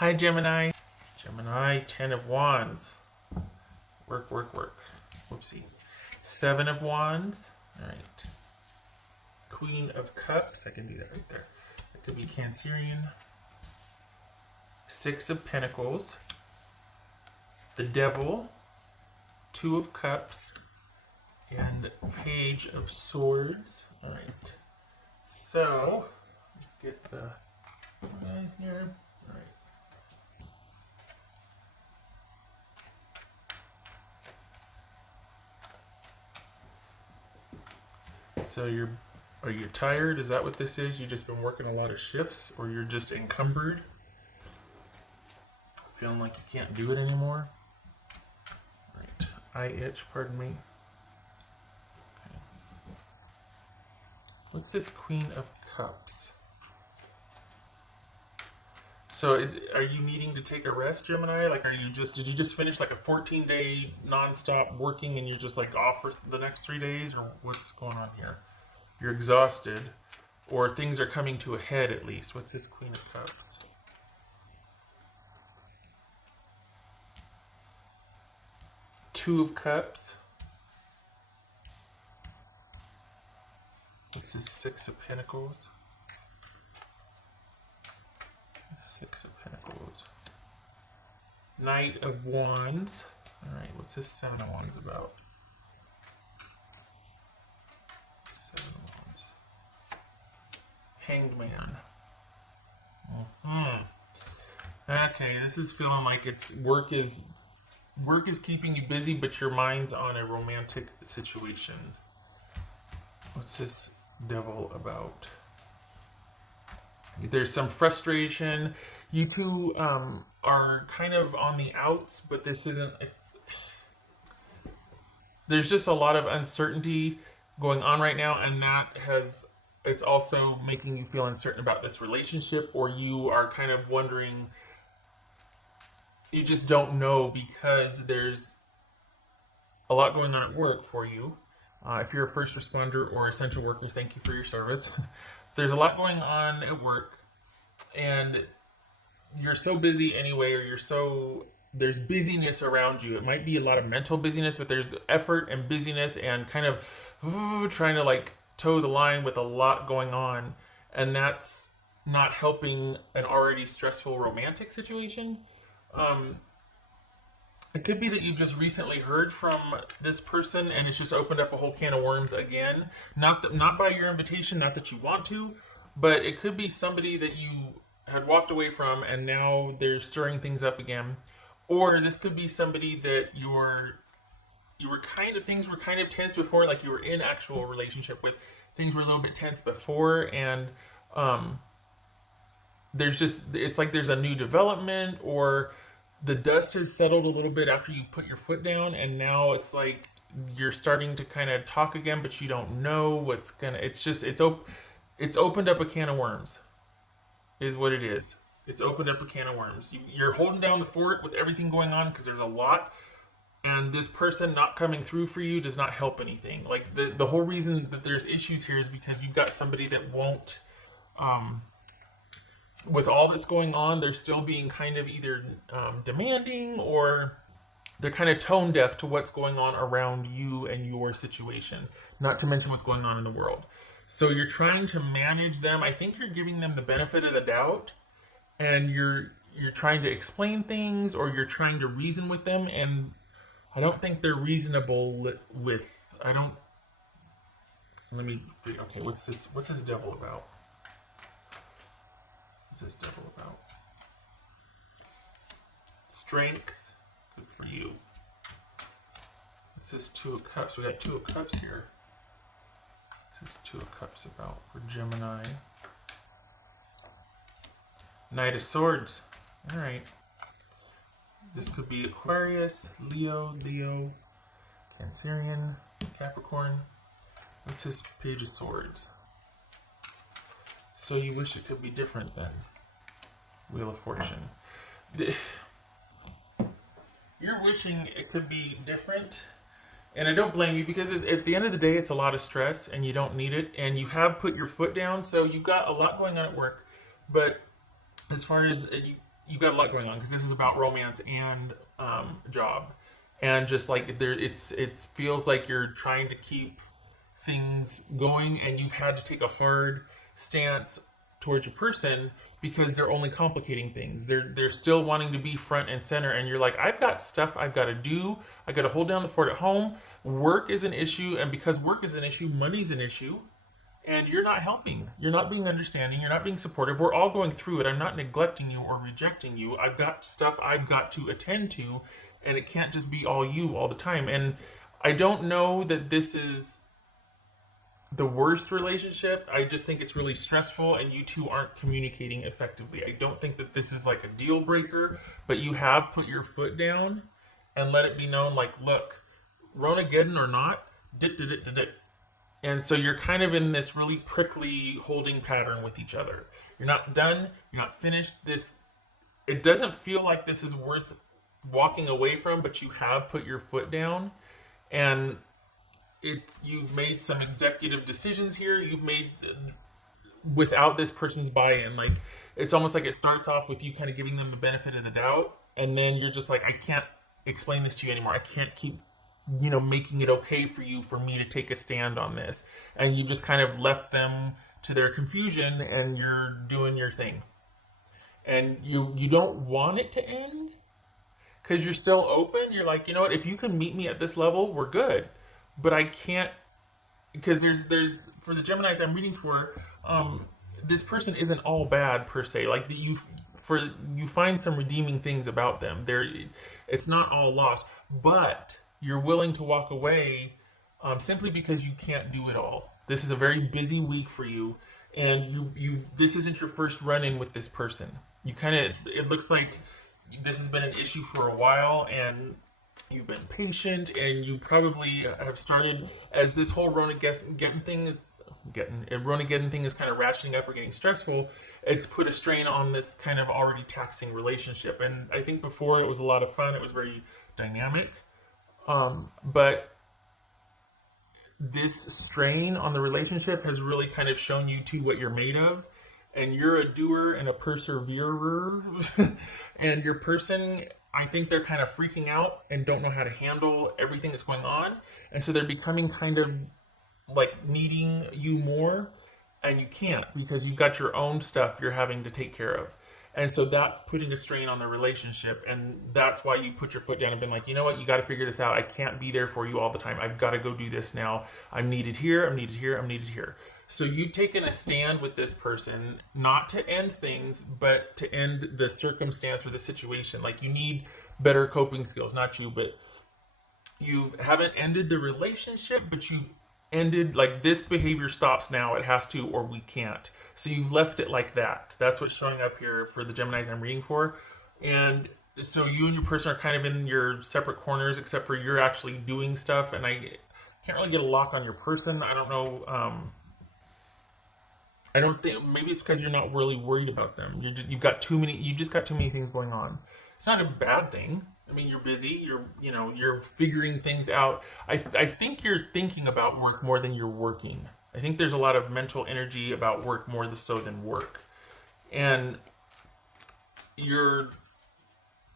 Hi, Gemini. Gemini, 10 of Wands. Work, work, work. Whoopsie. 7 of Wands. All right. Queen of Cups. I can do that right there. That could be Cancerian. 6 of Pentacles. The Devil. 2 of Cups. And Page of Swords. All right. So, let's get the here. All right. So are you tired? Is that what this is? You've just been working a lot of shifts, or you're just encumbered? Feeling like you can't do it anymore? Right. Eye itch, pardon me. Okay. What's this Queen of Cups? So are you needing to take a rest, Gemini? Like, did you just finish like a 14-day nonstop working and you're just like off for the next 3 days, or what's going on here? You're exhausted, or things are coming to a head at least. What's this Queen of Cups? Two of Cups. What's this Six of Pentacles? Six of Pentacles. Knight of Wands. All right, what's this Seven of Wands about? Seven of Wands. Hanged Man. Okay, this is feeling like work is keeping you busy, but your mind's on a romantic situation. What's this Devil about? There's some frustration. You two are kind of on the outs, but this isn't. There's just a lot of uncertainty going on right now, and it's also making you feel uncertain about this relationship, or you are kind of wondering. You just don't know because there's a lot going on at work for you. If you're a first responder or essential worker, thank you for your service. There's a lot going on at work, and you're so busy anyway, or there's busyness around you. It might be a lot of mental busyness, but there's effort and busyness and kind of trying to like toe the line with a lot going on, and that's not helping an already stressful romantic situation. It could be that you've just recently heard from this person and it's just opened up a whole can of worms again. Not by your invitation, not that you want to, but it could be somebody that you had walked away from and now they're stirring things up again. Or this could be somebody that things were kind of tense before, like you were in actual relationship with, things were a little bit tense before, and it's like there's a new development, or the dust has settled a little bit after you put your foot down, and now it's like you're starting to kind of talk again, but you don't know it's opened up a can of worms is what it is. It's opened up a can of worms. You're holding down the fort with everything going on because there's a lot, and this person not coming through for you does not help anything. Like the whole reason that there's issues here is because you've got somebody that won't with all that's going on, they're still being kind of either demanding, or they're kind of tone deaf to what's going on around you and your situation, not to mention what's going on in the world. So you're trying to manage them. I think you're giving them the benefit of the doubt, and you're trying to explain things, or you're trying to reason with them, and I don't think they're reasonable okay, what's this Devil about? This Devil about? Strength, good for you. What's this Two of Cups? We got Two of Cups here. What's this Two of Cups about for Gemini? Knight of Swords. All right. This could be Aquarius, Leo, Cancerian, Capricorn. What's this Page of Swords? So you wish it could be different then. Wheel of Fortune. You're wishing it could be different, and I don't blame you, because at the end of the day, it's a lot of stress and you don't need it, and you have put your foot down, so you've got a lot going on at work. But as far as you got a lot going on because this is about romance and job, and just like there, it feels like you're trying to keep things going, and you've had to take a hard stance towards your person because they're only complicating things. They're still wanting to be front and center, and you're like, I've got stuff I've got to do. I got to hold down the fort at home. Work is an issue, and because work is an issue, money's an issue. And you're not helping. You're not being understanding. You're not being supportive. We're all going through it. I'm not neglecting you or rejecting you. I've got stuff I've got to attend to, and it can't just be all you all the time. And I don't know that this is the worst relationship. I just think it's really stressful, and you two aren't communicating effectively. I don't think that this is like a deal breaker, but you have put your foot down and let it be known, like, look, Ronageddon or not, dit, dit, dit, dit, dit. And so you're kind of in this really prickly holding pattern with each other. You're not done. You're not finished. It doesn't feel like this is worth walking away from, but you have put your foot down, and you've made some executive decisions here. You've made without this person's buy-in. Like, it's almost like it starts off with you kind of giving them the benefit of the doubt, and then you're just like, I can't explain this to you anymore. I can't keep making it okay for me to take a stand on this. And you just kind of left them to their confusion, and you're doing your thing. And you don't want it to end because you're still open. You're like, you know what, if you can meet me at this level, we're good. But I can't, because there's for the Geminis I'm reading for, this person isn't all bad per se. Like you find some redeeming things about them. It's not all lost, but you're willing to walk away simply because you can't do it all. This is a very busy week for you, and this isn't your first run-in with this person. It looks like this has been an issue for a while, and you've been patient, and you probably have started, as this whole Ronageddon thing is kind of ratcheting up or getting stressful. It's put a strain on this kind of already taxing relationship. And I think before it was a lot of fun. It was very dynamic. But this strain on the relationship has really kind of shown you two what you're made of. And you're a doer and a perseverer. And your person, I think they're kind of freaking out and don't know how to handle everything that's going on. And so they're becoming kind of like needing you more. And you can't, because you've got your own stuff you're having to take care of. And so that's putting a strain on the relationship. And that's why you put your foot down and been like, you know what, you got to figure this out. I can't be there for you all the time. I've got to go do this now. I'm needed here. I'm needed here. I'm needed here. So you've taken a stand with this person, not to end things, but to end the circumstance or the situation. Like, you need better coping skills, not you, but you haven't ended the relationship, but you've ended, like, this behavior stops now. It has to, or we can't. So you've left it like that. That's what's showing up here for the Geminis I'm reading for. And so you and your person are kind of in your separate corners, except for you're actually doing stuff. And I can't really get a lock on your person. I don't know. I don't think, maybe it's because you're not really worried about them. You just got too many things going on. It's not a bad thing. I mean, you're busy. You're figuring things out. I think you're thinking about work more than you're working. I think there's a lot of mental energy about work more so than work. And you're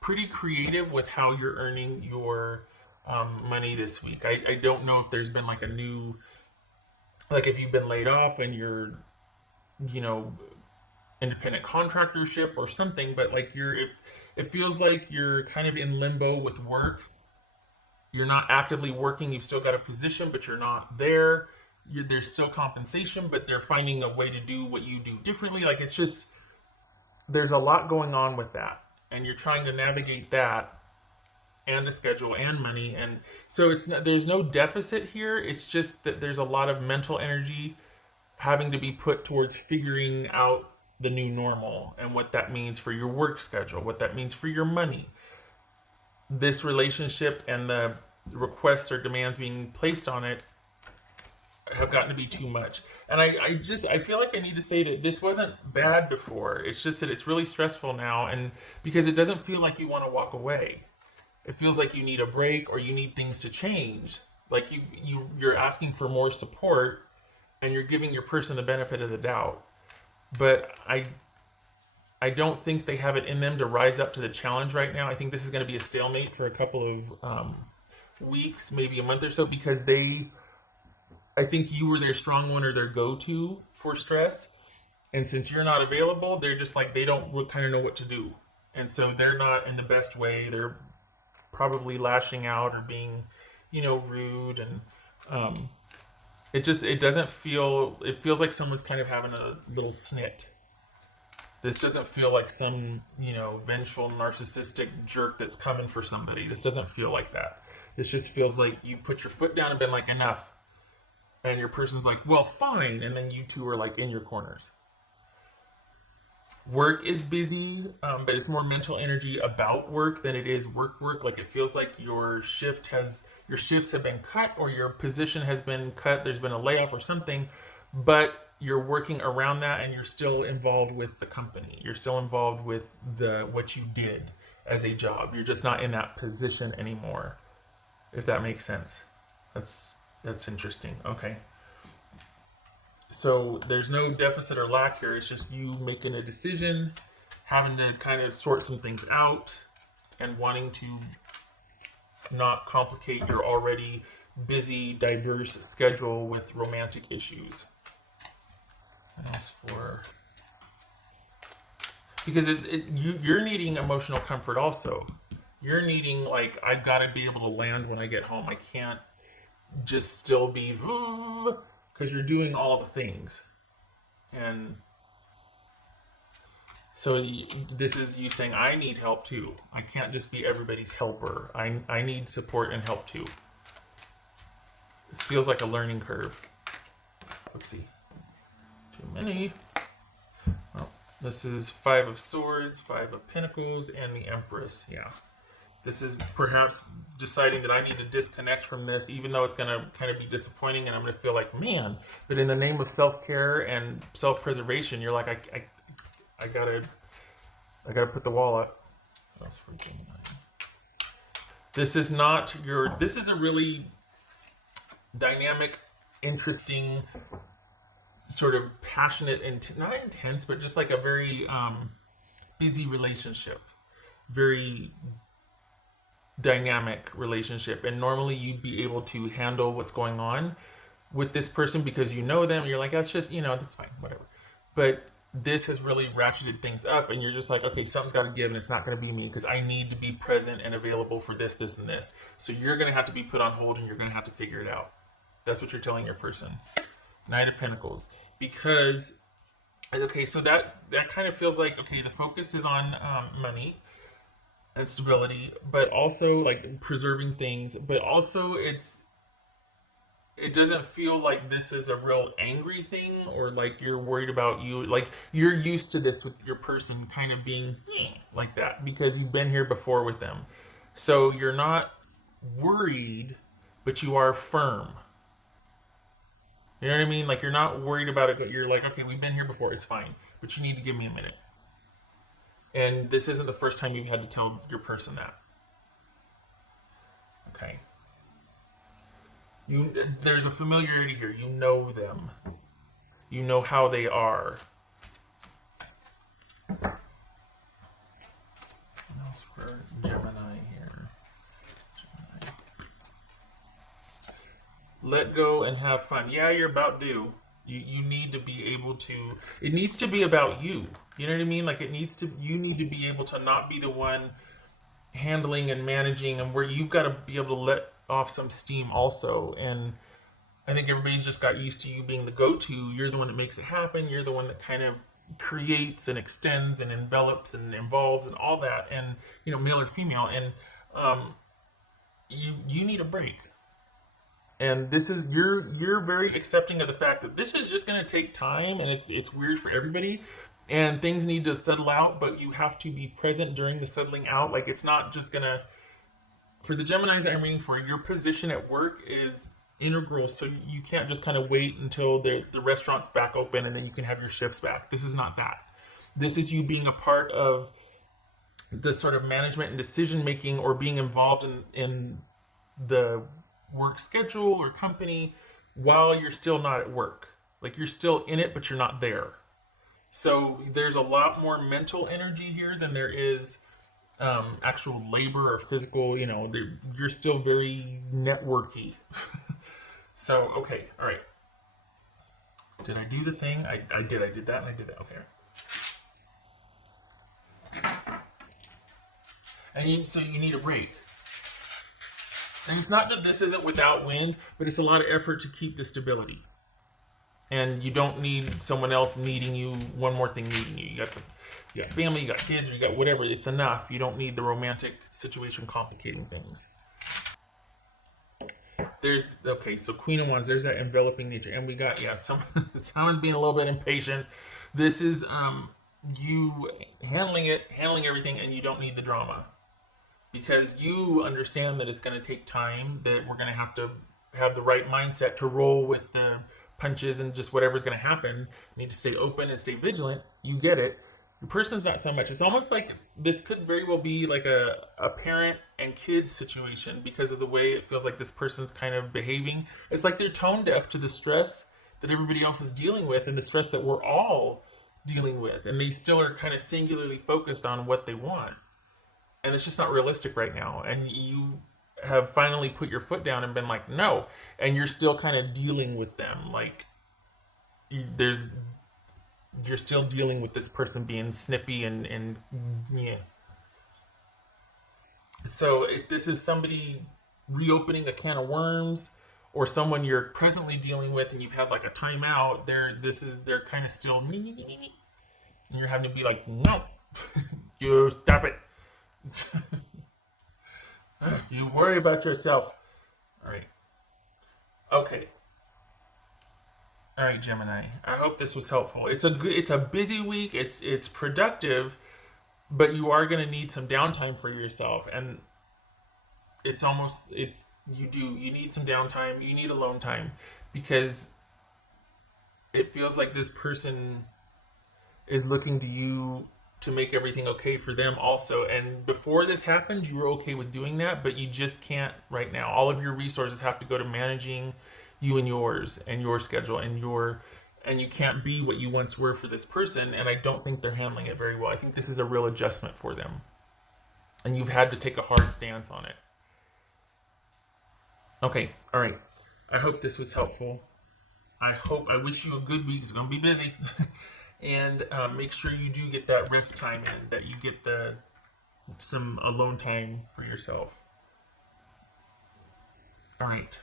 pretty creative with how you're earning your money this week. I don't know if there's been like if you've been laid off and you're, independent contractorship or something, but like it feels like you're kind of in limbo with work. You're not actively working. You've still got a position, but you're not there. There's still compensation, but they're finding a way to do what you do differently. Like, it's just, there's a lot going on with that, and you're trying to navigate that and a schedule and money. And so there's no deficit here. It's just that there's a lot of mental energy having to be put towards figuring out the new normal and what that means for your work schedule, what that means for your money. This relationship and the requests or demands being placed on it have gotten to be too much. And I feel like I need to say that this wasn't bad before. It's just that it's really stressful now, and because it doesn't feel like you want to walk away. It feels like you need a break or you need things to change. Like you're asking for more support, and you're giving your person the benefit of the doubt. But I don't think they have it in them to rise up to the challenge right now. I think this is going to be a stalemate for a couple of weeks, maybe a month or so, because I think you were their strong one or their go-to for stress. And since you're not available, they're just like, they don't kind of know what to do. And so they're not in the best way. They're probably lashing out or being, rude. And it doesn't feel, it feels like someone's kind of having a little snit. This doesn't feel like some, vengeful, narcissistic jerk that's coming for somebody. This doesn't feel like that. This just feels like you put your foot down and been like, enough. And your person's like, well, fine. And then you two are like in your corners. Work is busy, but it's more mental energy about work than it is work. Like it feels like your shifts have been cut, or your position has been cut. There's been a layoff or something, but you're working around that, and you're still involved with the company. You're still involved with what you did as a job. You're just not in that position anymore. If that makes sense. That's interesting. Okay. So there's no deficit or lack here. It's just you making a decision, having to kind of sort some things out, and wanting to not complicate your already busy, diverse schedule with romantic issues. What else for? Because you're needing emotional comfort also. You're needing, like, I've got to be able to land when I get home. I can't just still be, because you're doing all the things. And so this is you saying, I need help too. I can't just be everybody's helper. I need support and help too. This feels like a learning curve. Let's see. Too many. Well, this is 5 of Swords, 5 of Pentacles, and the Empress. Yeah. This is perhaps deciding that I need to disconnect from this, even though it's going to kind of be disappointing, and I'm going to feel like, man, but in the name of self-care and self-preservation, you're like, I gotta put the wall up. What else for Gemini? This is a really dynamic, interesting, sort of passionate, and not intense, but just like a very busy relationship. Very dynamic relationship, and normally you'd be able to handle what's going on with this person because you know them, and you're like, that's just, that's fine, whatever. But this has really ratcheted things up, and you're just like, okay, something's got to give, and it's not going to be me, because I need to be present and available for this, and this. So you're going to have to be put on hold, and you're going to have to figure it out. That's what you're telling your person. Knight of Pentacles. Because, okay, so that kind of feels like, okay, the focus is on money and stability, but also like preserving things, but also it doesn't feel like this is a real angry thing, or like you're worried about you, like you're used to this with your person kind of being like that because you've been here before with them. So you're not worried, but you are firm. You know what I mean? Like you're not worried about it, but you're like, okay, we've been here before, it's fine, but you need to give me a minute. And this isn't the first time you've had to tell your person that. Okay. There's a familiarity here. You know them. You know how they are. What else for Gemini here? Gemini. Let go and have fun. Yeah, you're about due. You need to be able to, it needs to be about you. You know what I mean? Like you need to be able to not be the one handling and managing, and where you've got to be able to let off some steam also. And I think everybody's just got used to you being the go-to. You're the one that makes it happen. You're the one that kind of creates and extends and envelops and involves and all that. And, male or female. And you need a break. And this is you're very accepting of the fact that this is just going to take time, and it's weird for everybody, and things need to settle out, but you have to be present during the settling out. Like it's not just gonna. For the Geminis I'm reading for, your position at work is integral, so you can't just kind of wait until the restaurant's back open and then you can have your shifts back. This is not that. This is you being a part of the sort of management and decision making, or being involved in the work schedule or company while you're still not at work. Like you're still in it, but you're not there. So there's a lot more mental energy here than there is actual labor or physical. You're still very networky. So okay, all right. Did I do the thing? I did. I did that and I did that. Okay. So you need a break. And it's not that this isn't without wins, but it's a lot of effort to keep the stability. And you don't need someone else needing you, one more thing needing you. You got family, you got kids, or you got whatever. It's enough. You don't need the romantic situation complicating things. So Queen of Wands, there's that enveloping nature. And we got, someone being a little bit impatient. This is you handling everything, and you don't need the drama. Because you understand that it's going to take time, that we're going to have the right mindset to roll with the punches and just whatever's going to happen. You need to stay open and stay vigilant. You get it. The person's not so much. It's almost like this could very well be like a parent and kids situation because of the way it feels like this person's kind of behaving. It's like they're tone deaf to the stress that everybody else is dealing with and the stress that we're all dealing with. And they still are kind of singularly focused on what they want. And it's just not realistic right now. And you have finally put your foot down and been like, no. And you're still kind of dealing with them. Like, you're still dealing with this person being snippy and yeah. So if this is somebody reopening a can of worms or someone you're presently dealing with and you've had like a timeout, they're kind of still and you're having to be like, no, you stop it. You worry about yourself. All right. Okay. All right, Gemini. I hope this was helpful. It's a busy week. It's productive, but you are going to need some downtime for yourself, and you need some downtime. You need alone time because it feels like this person is looking to you to make everything okay for them also. And before this happened, you were okay with doing that, but you just can't right now. All of your resources have to go to managing you and yours and your schedule and you can't be what you once were for this person. And I don't think they're handling it very well. I think this is a real adjustment for them. And you've had to take a hard stance on it. Okay, all right. I hope this was helpful. I wish you a good week. It's going to be busy. And make sure you do get that rest time in, that you get some alone time for yourself. All right.